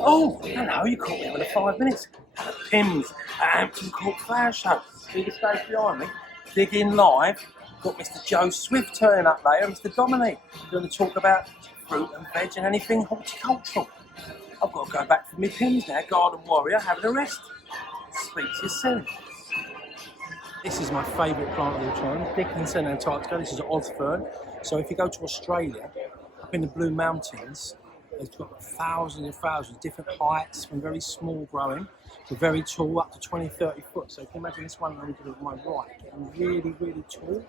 Oh, hello, you caught me within 5 minutes. Pims at Hampton Court Flower Show. See the stage behind me? Digging live. Got Mr. Joe Swift turning up later, Mr. Dominic. We're going to talk about fruit and veg and anything horticultural. I've got to go back for my Pims now, garden warrior, having a rest. Speak to you soon. This is my favourite plant of all time, Dickinson Antarctica. This is Fern. So if you go to Australia, up in the Blue Mountains, they've got thousands and thousands of different heights, from very small growing to very tall, up to 20, 30 foot. So you can imagine this one on my right, getting really, really tall.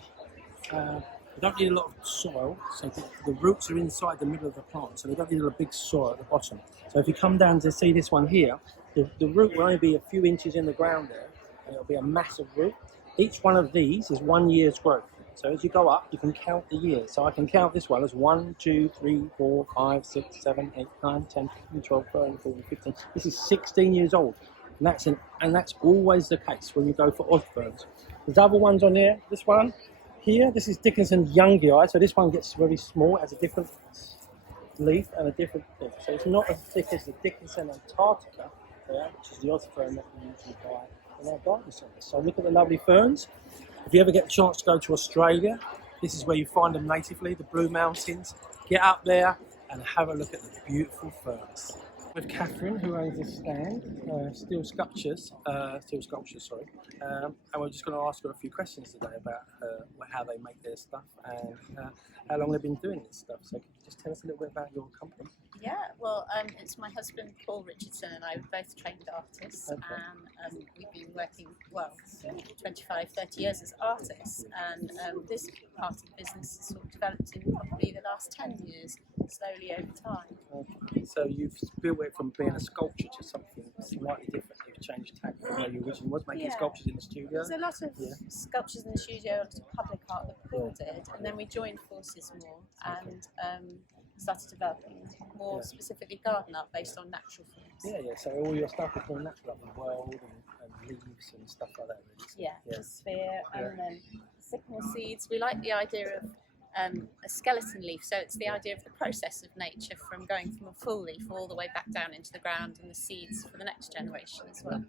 They don't need a lot of soil, so the roots are inside the middle of the plant, so they don't need a big soil at the bottom. So if you come down to see this one here, the root will only be a few inches in the ground there, and it'll be a massive root. Each one of these is 1 year's growth. So as you go up, you can count the years. So I can count this one as 1, 2, 3, 4, 5, 6, 7, 8, 9, 10, 11, 12, 13, 14, 15. This is 16 years old. And that's always the case when you go for Osborns. There's other ones on here. This one here, this is Dickinson Young Guy. So this one gets very small, has a different leaf and a different thing. So it's not as thick as the Dickinson Antarctica, which is the Osborn that we usually buy in our garden centres. So look at the lovely ferns. If you ever get a chance to go to Australia, this is where you find them natively, the Blue Mountains. Get up there and have a look at the beautiful ferns. With Catherine, who owns this stand, Steel Sculptures, and we're just going to ask her a few questions today about how they make their stuff and how long they've been doing this stuff. So could you just tell us a little bit about your company? Yeah, well, it's my husband Paul Richardson and I were both trained artists, Okay. and we've been working, 25, 30 years as artists, and this part of the business has sort of developed in probably the last 10 years, slowly over time. Okay. So you've built it from being a sculpture to something slightly different. You've changed tack from where you originally was, making sculptures in the studio. There's a lot of sculptures in the studio, a lot of public art that Paul did, and then we joined forces more and started developing more specifically garden art based on natural things. Yeah. So all your stuff is more natural, like the world and leaves and stuff like that, really. The sphere, and then sycamore seeds. We like the idea of a skeleton leaf, so it's the idea of the process of nature from going from a full leaf all the way back down into the ground and the seeds for the next generation as well.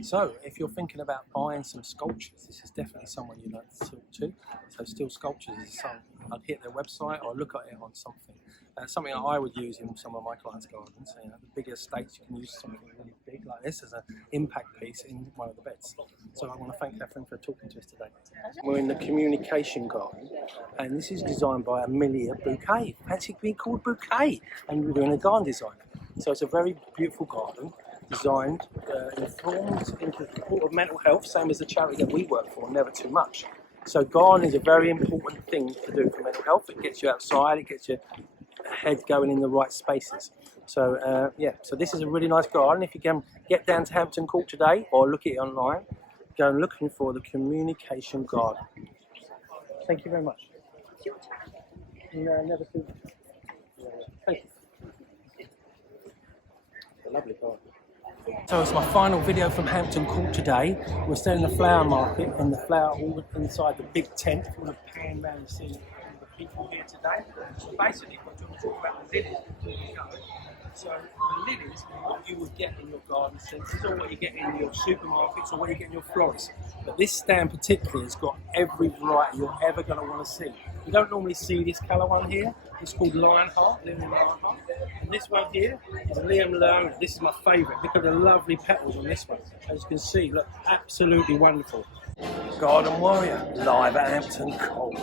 So, if you're thinking about buying some sculptures, this is definitely someone you'd like to talk to. So, Steel Sculptures is something I'd hit their website or look at it on something. Something that I would use in some of my clients' gardens. You know, the bigger estates, you can use something really big like this as an impact piece in one of the beds. So, I want to thank Catherine for talking to us today. We're in the communication garden, and this is designed by Amelia Bouquet. Fancy being called Bouquet, and we're doing a garden design. So, it's a very beautiful garden. Designed, informed into the support of mental health, same as the charity that we work for, Never Too Much. So gardening is a very important thing to do for mental health. It gets you outside, it gets your head going in the right spaces. So so this is a really nice garden. If you can get down to Hampton Court today or look at it online, go looking for the communication garden. Thank you very much. Never Too Much. Thank you. It's a lovely garden. So it's my final video from Hampton Court today. We're still in the flower market and the flower all inside the big tent. If you want to pan around and see the people here today. So basically what we're going to talk about the lilies before we go. So the lilies are what you would get in your garden centres or what you get in your supermarkets or what you get in your florists. But this stand particularly has got every variety you're ever going to want to see. You don't normally see this colour one here. It's called Lionheart, Lionheart. And this one here is Liam Lerner. This is my favourite. Look at the lovely petals on this one. As you can see, look, absolutely wonderful. Garden Warrior, live at Hampton Court.